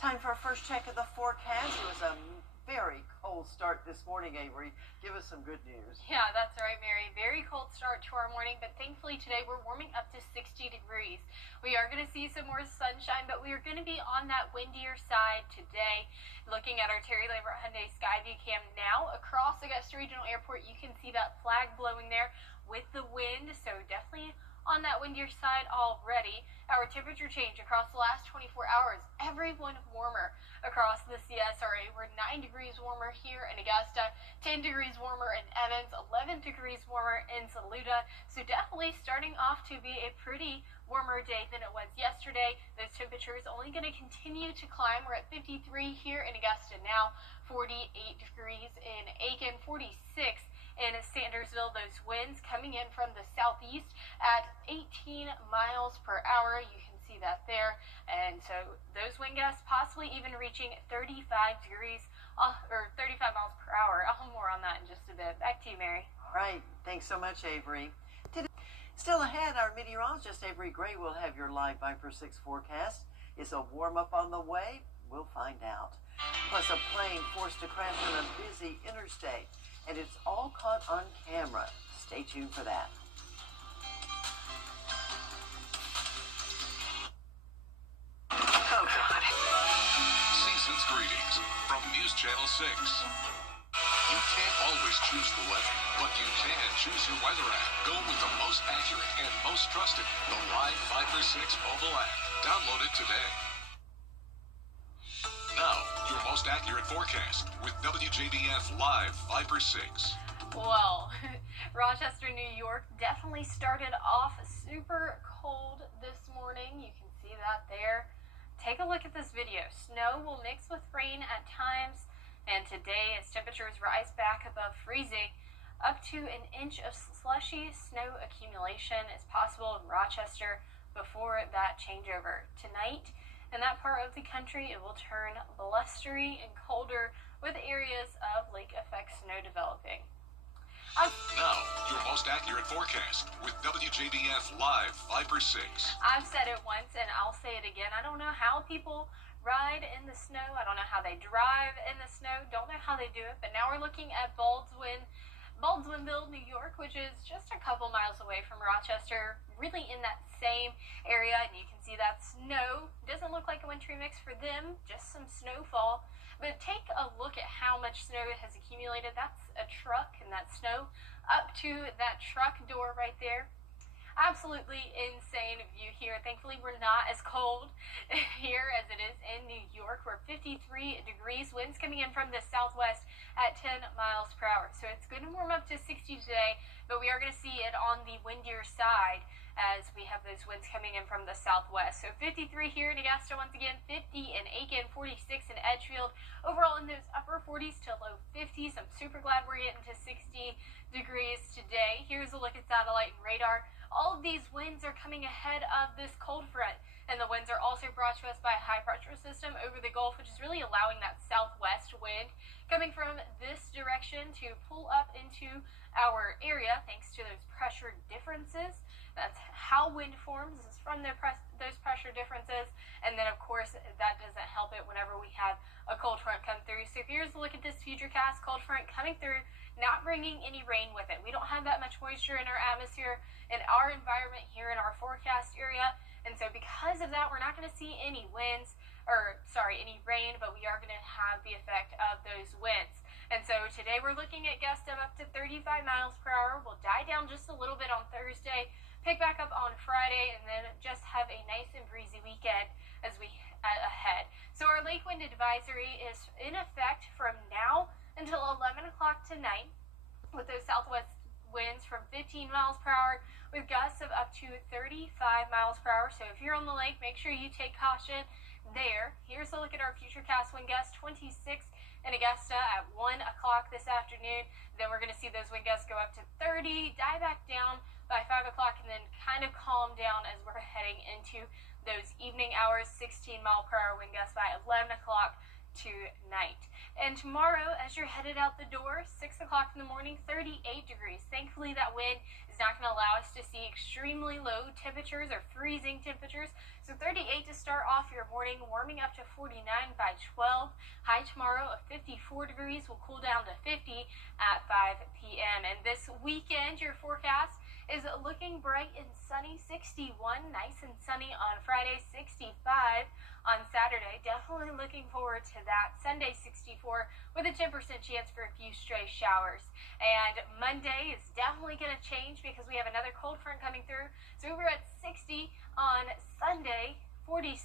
Time for our first check of the forecast. It was a very cold start this morning, Avery. Give us some good news. Yeah, that's right, Mary. Very cold start to our morning, but thankfully today we're warming up to 60 degrees. We are going to see some more sunshine, but we are going to be on that windier side today. Looking at our Terry Lambert Hyundai Skyview cam now across Augusta Regional Airport, you can see that flag blowing there with the wind, so definitely on that windier side already. Our temperature change across the last 24 hours, everyone warmer across the CSRA. We're 9 degrees warmer here in Augusta, 10 degrees warmer in Evans, 11 degrees warmer in Saluda. So definitely starting off to be a pretty warmer day than it was yesterday. Those temperatures only going to continue to climb. We're at 53 here in Augusta now, 48 degrees in Aiken, 46 in Sandersville. Those winds coming in from the southeast at 18 miles per hour. You can see that there. And so those wind gusts possibly even reaching 35 degrees or 35 miles per hour. I'll have more on that in just a bit. Back to you, Mary. All right. Thanks so much, Avery. Still ahead, our meteorologist Avery Gray will have your live Viper 6 forecast. Is a warm-up on the way? We'll find out. Plus, a plane forced to crash on a busy interstate, and it's all caught on camera. Stay tuned for that. Oh, God. Season's greetings from News Channel 6. You can't always choose the weather, but you can choose your weather app. Go with the most accurate and most trusted, the Live Viper 6 mobile app. Download it today. Now, your most accurate forecast with WJBF Live Viper 6. Well, Rochester, New York definitely started off super cold this morning. You can see that there. Take a look at this video. Snow will mix with rain at times, and today as temperatures rise back above freezing, up to an inch of slushy snow accumulation is possible in Rochester before that changeover. Tonight, in that part of the country, it will turn blustery and colder with areas of lake effect snow developing. Now, your most accurate forecast with WJBF Live Viper 6. I've said it once and I'll say it again. I don't know how people ride in the snow. I don't know how they drive in the snow. Don't know how they do it. But now we're looking at Baldwinville, New York, which is just a couple miles away from Rochester, really in that same area. And you can see that snow doesn't look like a wintry mix for them, just some snowfall. But take a look at how much snow has accumulated. That's a truck, and that snow up to that truck door right there. Absolutely insane view here. Thankfully, we're not as cold here as it is in New York. We're 53 degrees. Winds coming in from the southwest at 10 miles per hour. So it's going to warm up to 60 today, but we are going to see it on the windier side as we have those winds coming in from the southwest. So 53 here in Augusta, once again, 50 in Aiken, 46 in Edgefield. Overall in those upper 40s to low 50s. I'm super glad we're getting to 60 degrees today. Here's a look at satellite and radar. All of these winds are coming ahead of this cold front, and the winds are also brought to us by a high pressure system over the Gulf, which is really allowing that southwest wind coming from this direction to pull up into our area thanks to those pressure differences. That's how wind forms, is from those pressure differences. And then, of course, that doesn't help it whenever we have a cold front come through. So here's a look at this futurecast. Cold front coming through, not bringing any rain with it. We don't have that much moisture in our atmosphere, in our environment here in our forecast area. And so because of that, we're not going to see any any rain, but we are going to have the effect of those winds. And so today we're looking at gusts of up to 35 miles per hour. We'll die down just a little bit on Thursday, pick back up on Friday, and then just have a nice and breezy weekend as we ahead. So our lake wind advisory is in effect from now until 11 o'clock tonight, with those southwest winds from 15 miles per hour with gusts of up to 35 miles per hour. So if you're on the lake, make sure you take caution there. Here's a look at our futurecast wind gusts, 26 in Augusta at 1 o'clock this afternoon. Then we're going to see those wind gusts go up to 30, die back down by 5 o'clock, and then kind of calm down as we're heading into those evening hours, 16 mile per hour wind gusts by 11 o'clock tonight. And tomorrow, as you're headed out the door, 6 o'clock in the morning, 38 degrees. Thankfully, that wind is not going to allow us to see extremely low temperatures or freezing temperatures. So 38 to start off your morning, warming up to 49 by 12. High tomorrow of 54 degrees will cool down to 50 at 5 p.m. And this weekend, your forecast is looking bright and sunny. 61, nice and sunny on Friday, 65 on Saturday. Definitely looking forward to that. Sunday, 64 with a 10% chance for a few stray showers. And Monday is definitely going to change because we have another cold front coming through. So we were at 60 on Sunday, 46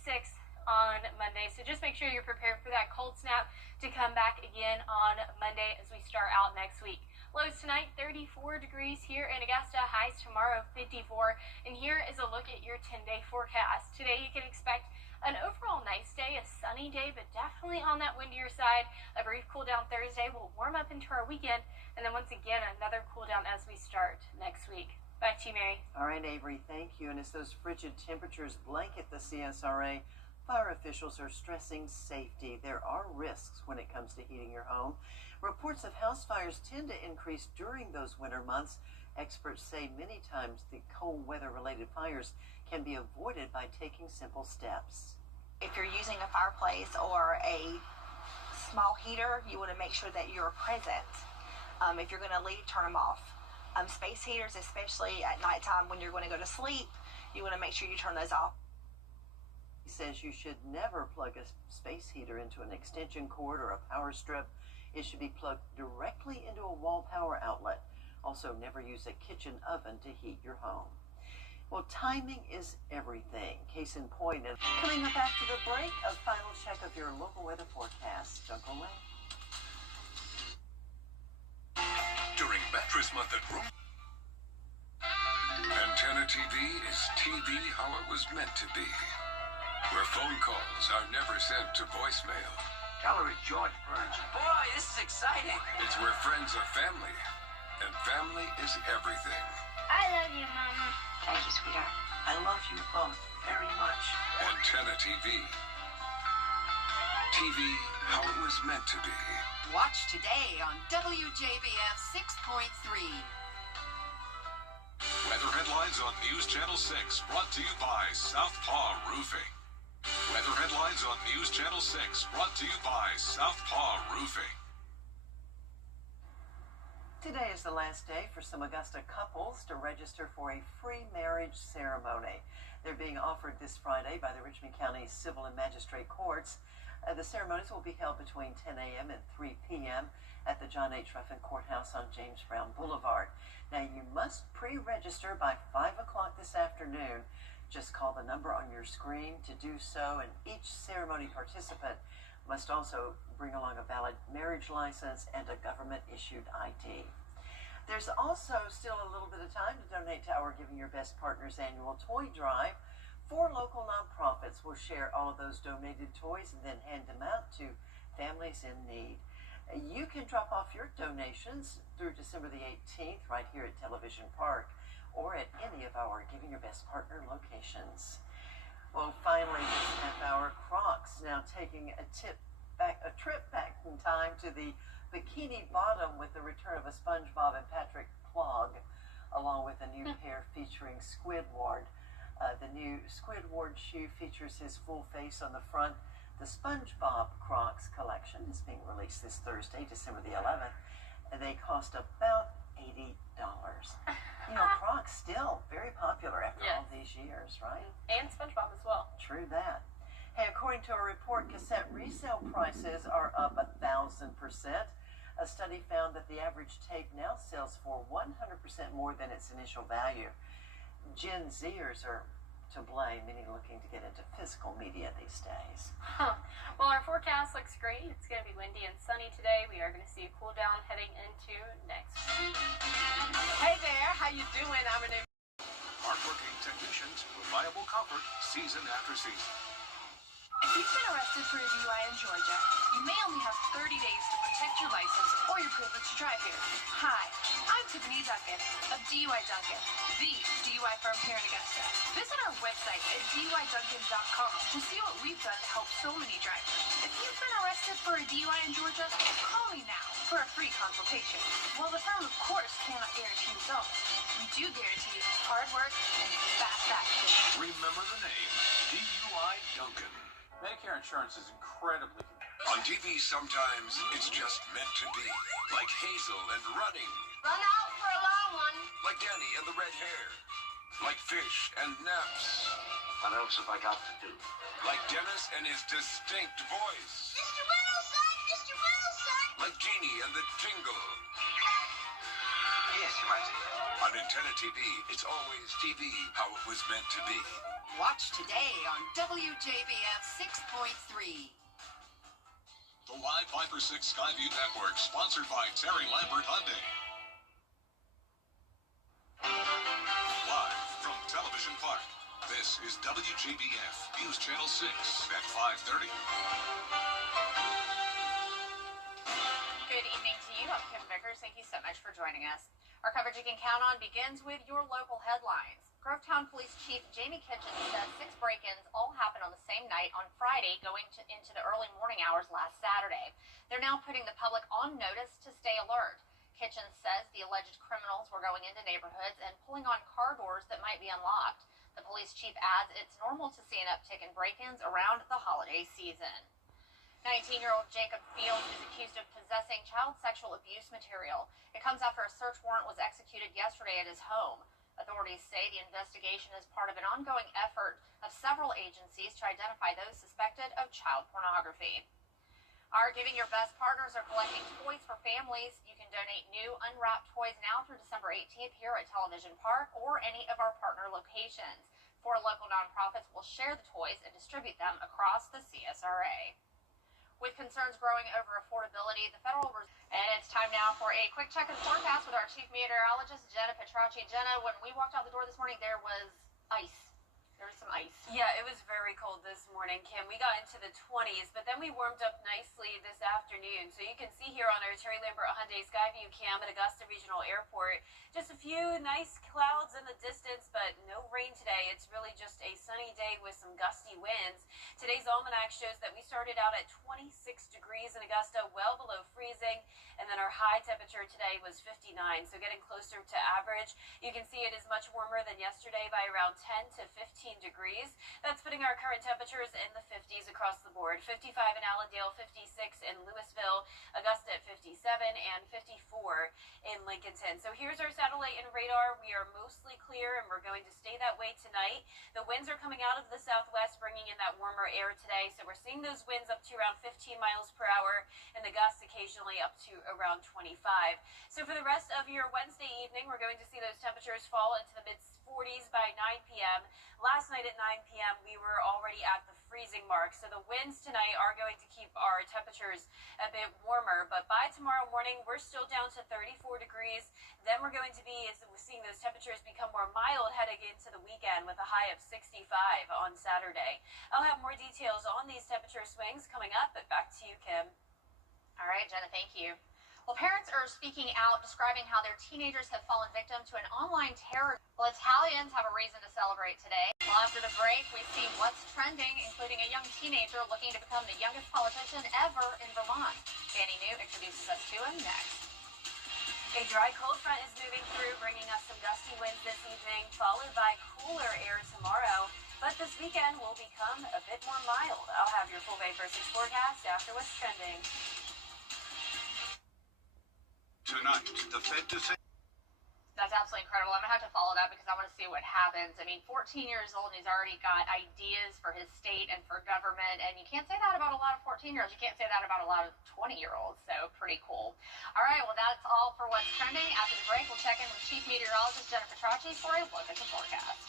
on Monday. So just make sure you're prepared for that cold snap to come back again on Monday as we start out next week. Lows tonight, 34 degrees here in Augusta. Highs tomorrow, 54. And here is a look at your 10-day forecast. Today you can expect an overall nice day, a sunny day, but definitely on that windier side. A brief cool down Thursday will warm up into our weekend. And then once again, another cool down as we start next week. Back to you, Mary. All right, Avery, thank you. And as those frigid temperatures blanket the CSRA, fire officials are stressing safety. There are risks when it comes to heating your home. Reports of house fires tend to increase during those winter months. Experts say many times the cold weather-related fires can be avoided by taking simple steps. If you're using a fireplace or a small heater, you want to make sure that you're present. If you're going to leave, turn them off. Space heaters, especially at nighttime when you're going to go to sleep, you want to make sure you turn those off. He says you should never plug a space heater into an extension cord or a power strip. It should be plugged directly into a wall power outlet. Also, never use a kitchen oven to heat your home. Well, timing is everything. Case in point, and coming up after the break, a final check of your local weather forecast. Don't go away. During Mattress Month at Room, Antenna TV is TV how it was meant to be, where phone calls are never sent to voicemail. Tell her it's George Burns. Boy, this is exciting. It's where friends are family, and family is everything. I love you, Mama. Thank you, sweetheart. I love you both very much. Antenna TV. TV how it was meant to be. Watch today on WJBF 6.3. Weather headlines on News Channel 6, brought to you by Southpaw Roofing. Weather headlines on News Channel 6, brought to you by Southpaw Roofing. Today is the last day for some Augusta couples to register for a free marriage ceremony. They're being offered this Friday by the Richmond County Civil and Magistrate Courts. The ceremonies will be held between 10 a.m. and 3 p.m. at the John H. Ruffin Courthouse on James Brown Boulevard. Now, you must pre-register by 5 o'clock this afternoon. Just call the number on your screen to do so, and each ceremony participant must also bring along a valid marriage license and a government-issued ID. There's also still a little bit of time to donate to our Giving Your Best Partners annual toy drive. 4 local nonprofits will share all of those donated toys and then hand them out to families in need. You can drop off your donations through December the 18th right here at Television Park or at any of our Giving Your Best Partner locations. Well, finally, this half hour, Crocs now taking a trip back in time to the Bikini Bottom with the return of a SpongeBob and Patrick clog, along with a new pair featuring Squidward. The new Squidward shoe features his full face on the front. The SpongeBob Crocs collection is being released this Thursday, December the 11th, and they cost about $80. You know, Crocs still very popular after all these years, right? And SpongeBob as well. True that. Hey, according to a report, cassette resale prices are up 1,000%. A study found that the average tape now sells for 100% more than its initial value. Gen Zers are to blame, many looking to get into physical media these days. Well, our forecast looks great. It's going to be windy and sunny today. We are going to see a cool down heading into next week. Hey there, how you doing? I'm Renee. Hardworking technicians, reliable comfort, season after season. If you've been arrested for a DUI in Georgia, you may only have 30 days to protect your license or your privilege to drive here. Hi, I'm Tiffany Duncan of DUI Duncan, the DUI firm here in Augusta. Visit our website at DUIDuncan.com to see what we've done to help so many drivers. If you've been arrested Arrested for a DUI in Georgia? Call me now for a free consultation. While the firm, of course, cannot guarantee results, we do guarantee hard work and fast action. Remember the name, DUI Duncan. Medicare insurance is incredibly On TV, sometimes it's just meant to be. Like Hazel and running. Run out for a long one. Like Danny and the red hair. Like Fish and naps. What else have I got to do? Like Dennis and his distinct voice. Mr. Wilson! Mr. Wilson! Like Jeannie and the jingle. Yes, Your Majesty. On Antenna TV, it's always TV how it was meant to be. Watch today on WJBF 6.3. The Live Viper 6 Skyview Network, sponsored by Terry Lambert Hyundai. Live from Television Park, this is WJBF News Channel 6 at 5:30. Good evening to you. I'm Kim Vickers. Thank you so much for joining us. Our coverage you can count on begins with your local headlines. Grovetown Police Chief Jamie Kitchens says 6 break-ins all happened on the same night on Friday, going into the early morning hours last Saturday. They're now putting the public on notice to stay alert. Kitchens says the alleged criminals were going into neighborhoods and pulling on car doors that might be unlocked. The police chief adds it's normal to see an uptick in break-ins around the holiday season. 19-year-old Jacob Fields is accused of possessing child sexual abuse material. It comes after a search warrant was executed yesterday at his home. Authorities say the investigation is part of an ongoing effort of several agencies to identify those suspected of child pornography. Our Giving Your Best partners are collecting toys for families. You can donate new unwrapped toys now through December 18th here at Television Park or any of our partner locations. 4 local nonprofits will share the toys and distribute them across the CSRA. With concerns growing over affordability, the Federal Reserve... And it's time now for a quick check and forecast with our chief meteorologist, Jenna Petracci. Jenna, when we walked out the door this morning, there was ice. There was some ice. Yeah, it was very cold this morning, Kim. We got into the 20s, but then we warmed up nicely this afternoon. So you can see here on our Terry Lambert Hyundai Skyview cam at Augusta Regional Airport, just a few nice clouds in the distance, but no rain today. It's really just a sunny day with some gusty winds. Today's almanac shows that we started out at 26 degrees in Augusta, well below freezing, and then our high temperature today was 59, so getting closer to average. You can see it is much warmer than yesterday by around 10 to 15 degrees. That's putting our current temperatures in the 50s across the board. 55 in Allendale, 56 in Louisville, Augusta at 57, and 54 in Lincolnton. So here's our satellite and radar. We are mostly clear, and we're going to stay that way tonight. The winds are coming out of the southwest, bringing in that warmer air today. So we're seeing those winds up to around 15 miles per hour, and the gusts occasionally up to around 25. So for the rest of your Wednesday evening, we're going to see those temperatures fall into the mid-40s by 9 p.m. Last night at 9 p.m., we were already at the freezing mark. So the winds tonight are going to keep our temperatures a bit warmer. But by tomorrow morning, we're still down to 34 degrees. Then we're going to be seeing those temperatures become more mild heading into the weekend with a high of 65 on Saturday. I'll have more details on these temperature swings coming up, but back to you, Kim. All right, Jenna, thank you. Well, parents are speaking out, describing how their teenagers have fallen victim to an online terror. Well, Italians have a reason to celebrate today. Well, after the break, we see what's trending, including a young teenager looking to become the youngest politician ever in Vermont. Danny New introduces us to him next. A dry cold front is moving through, bringing us some gusty winds this evening, followed by cooler air tomorrow. But this weekend will become a bit more mild. I'll have your full Vapor 6 forecast after what's trending. Tonight, the Fed to say... That's absolutely incredible. I'm going to have to follow that because I want to see what happens. I mean, 14 years old and he's already got ideas for his state and for government. And you can't say that about a lot of 14-year-olds. You can't say that about a lot of 20-year-olds. So pretty cool. All right, well, that's all for what's trending. After the break, we'll check in with Chief Meteorologist Jenna Petracci for a look at the forecast.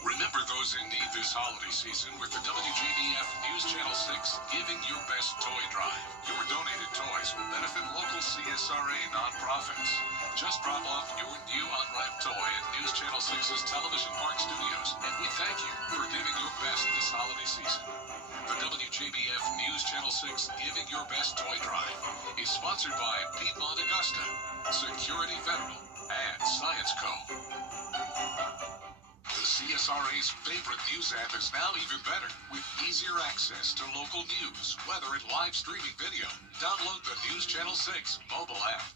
Remember those in need this holiday season with the WJBF News Channel 6 Giving Your Best Toy Drive. Your donated toys will benefit local CSRA nonprofits. Just drop off your new unwrapped toy at News Channel 6's Television Park Studios, and we thank you for giving your best this holiday season. The WJBF News Channel 6 Giving Your Best Toy Drive is sponsored by Piedmont Augusta, Security Federal, and Science Co. The CSRA's favorite news app is now even better with easier access to local news, weather, and live streaming video. Download the News Channel 6 mobile app.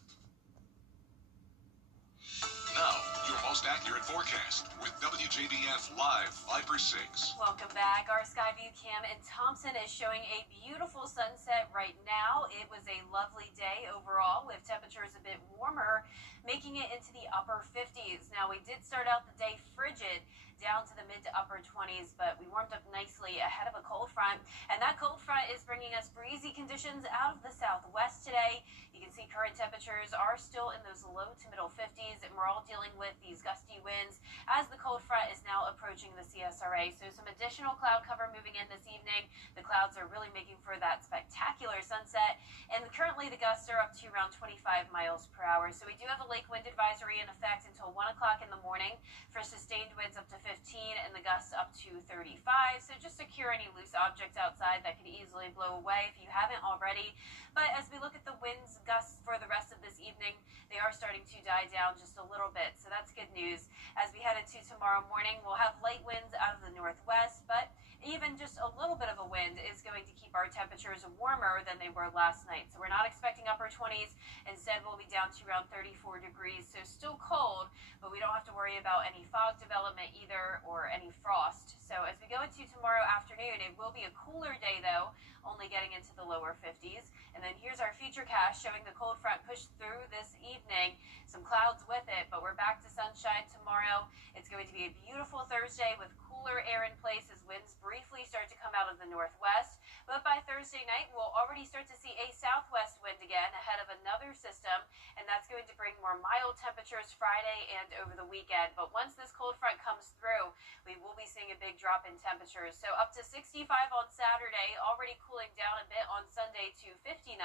Now, your most accurate forecast with WJBF Live Viper 6. Welcome back. Our Skyview cam in Thompson is showing a beautiful sunset right now. It was a lovely day overall with temperatures a bit warmer, making it into the upper 50s. Now, we did start out the day frigid, down to the mid to upper 20s, but we warmed up nicely ahead of a cold front, and that cold front is bringing us breezy conditions out of the southwest today. You can see current temperatures are still in those low to middle 50s, and we're all dealing with these gusty winds as the cold front is now approaching the CSRA. So some additional cloud cover moving in this evening. The clouds are really making for that spectacular sunset, and currently the gusts are up to around 25 miles per hour. So we do have a lake wind advisory in effect until 1 o'clock in the morning for sustained winds up to 15 and the gusts up to 35. So just secure any loose objects outside that could easily blow away if you haven't already. But as we look at the winds, gusts for the rest of this evening, they are starting to die down just a little bit. So that's good news. As we head into tomorrow morning, we'll have light winds out of the northwest, but even just a little bit of a wind is going to keep our temperatures warmer than they were last night. So we're not expecting upper 20s. Instead, we'll be down to around 34 degrees. So still cold, but we don't have to worry about any fog development either or any frost. So as we go into tomorrow afternoon, it will be a cooler day though, only getting into the lower 50s. And then here's our futurecast showing the cold front push through this evening. Some clouds with it, but we're back to sunshine tomorrow. It's going to be a beautiful Thursday with cooler air in place as winds briefly start to come out of the northwest. But by Thursday night, we'll already start to see a southwest wind again ahead of another system, and that's going to bring more mild temperatures Friday and over the weekend. But once this cold front comes through, we will be seeing a big drop in temperatures. So up to 65 on Saturday, already cooling down a bit on Sunday to 59.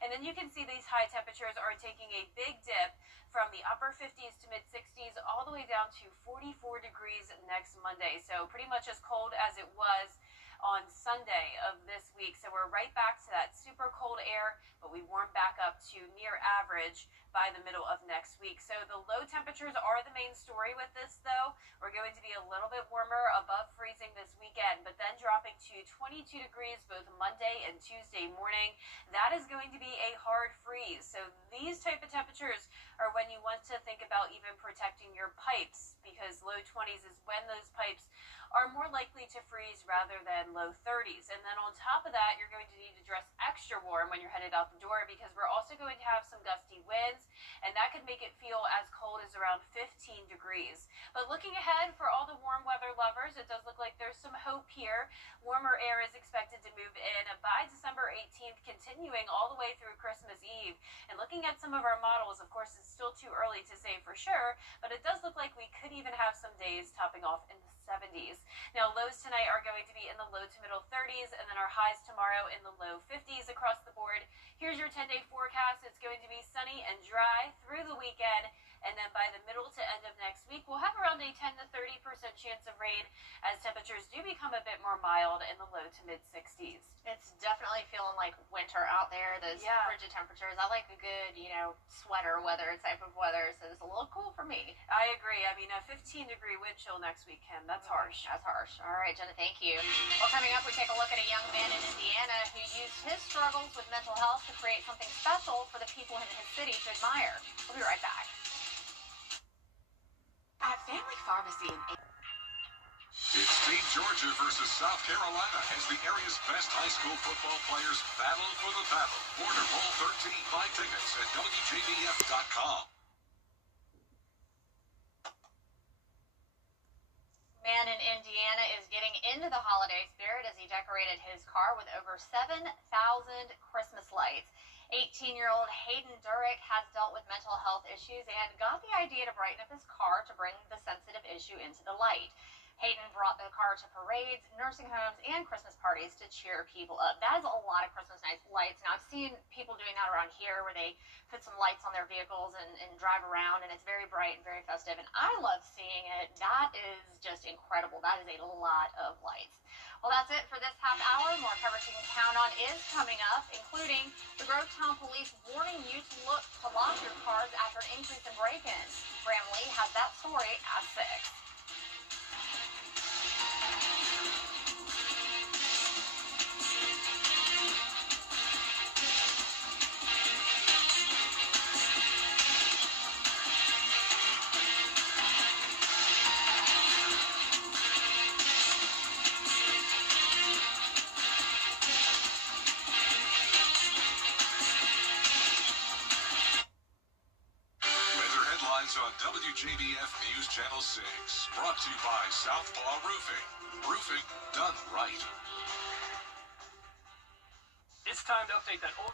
And then you can see these high temperatures are taking a big dip from the upper 50s to mid 60s all the way down to 44 degrees next Monday. So pretty much as cold as it was on Sunday of this week. So we're right back to that super cold air, but we warm back up to near average by the middle of next week. So the low temperatures are the main story with this though. We're going to be a little bit warmer above freezing this weekend, but then dropping to 22 degrees both Monday and Tuesday morning. That is going to be a hard freeze. So these type of temperatures are when you want to think about even protecting your pipes, because low 20s is when those pipes are more likely to freeze rather than low 30s. And then on top of that, you're going to need to dress extra warm when you're headed out the door, because we're also going to have some gusty winds, and that could make it feel as cold as around 15 degrees. But looking ahead for all the warm weather lovers, it does look like there's some hope here. Warmer air is expected to move in by December 18th, continuing all the way through Christmas Eve. And looking at some of our models, of course, it's still too early to say for sure, but it does look like we could even have some days topping off in the 70s. Now, lows tonight are going to be in the low to middle 30s, and then our highs tomorrow in the low 50s across the board. Here's your 10-day forecast. It's going to be sunny and dry through the weekend, and then by the middle to end of next week, we'll have around a 10 to 30% chance of rain as temperatures do become a bit more mild in the low to mid 60s. It's definitely feeling like winter out there, those frigid temperatures. I like a good, sweater weather type of weather, so it's a little cool for me. I agree. I mean, a 15-degree wind chill next week, Kim, that's harsh. That's harsh. All right, Jenna, thank you. Well, coming up, we take a look at a young man in Indiana who used his struggles with mental health to create something special for the people in his city to admire. We'll be right back. At Family Pharmacy in It's Team Georgia versus South Carolina as the area's best high school football players battle for the battle. Order Bowl 13. Buy tickets at WJBF.com. Man in Indiana is getting into the holiday spirit as he decorated his car with over 7,000 Christmas lights. 18-year-old Hayden Durick has dealt with mental health issues and got the idea to brighten up his car to bring the sensitive issue into the light. Hayden brought the car to parades, nursing homes, and Christmas parties to cheer people up. That is a lot of Christmas lights. Now, I've seen people doing that around here where they put some lights on their vehicles and drive around, and it's very bright and very festive, and I love seeing it. That is just incredible. That is a lot of lights. Well, that's it for this half hour. More coverage you can count on is coming up, including the Grovetown Police warning you to lock your cars after an increase in break-ins. Graham Lee has that story at 6. headlines on WJBF News Channel 6. Brought to you by Southpaw Roofing. Roofing done right. It's time to update that old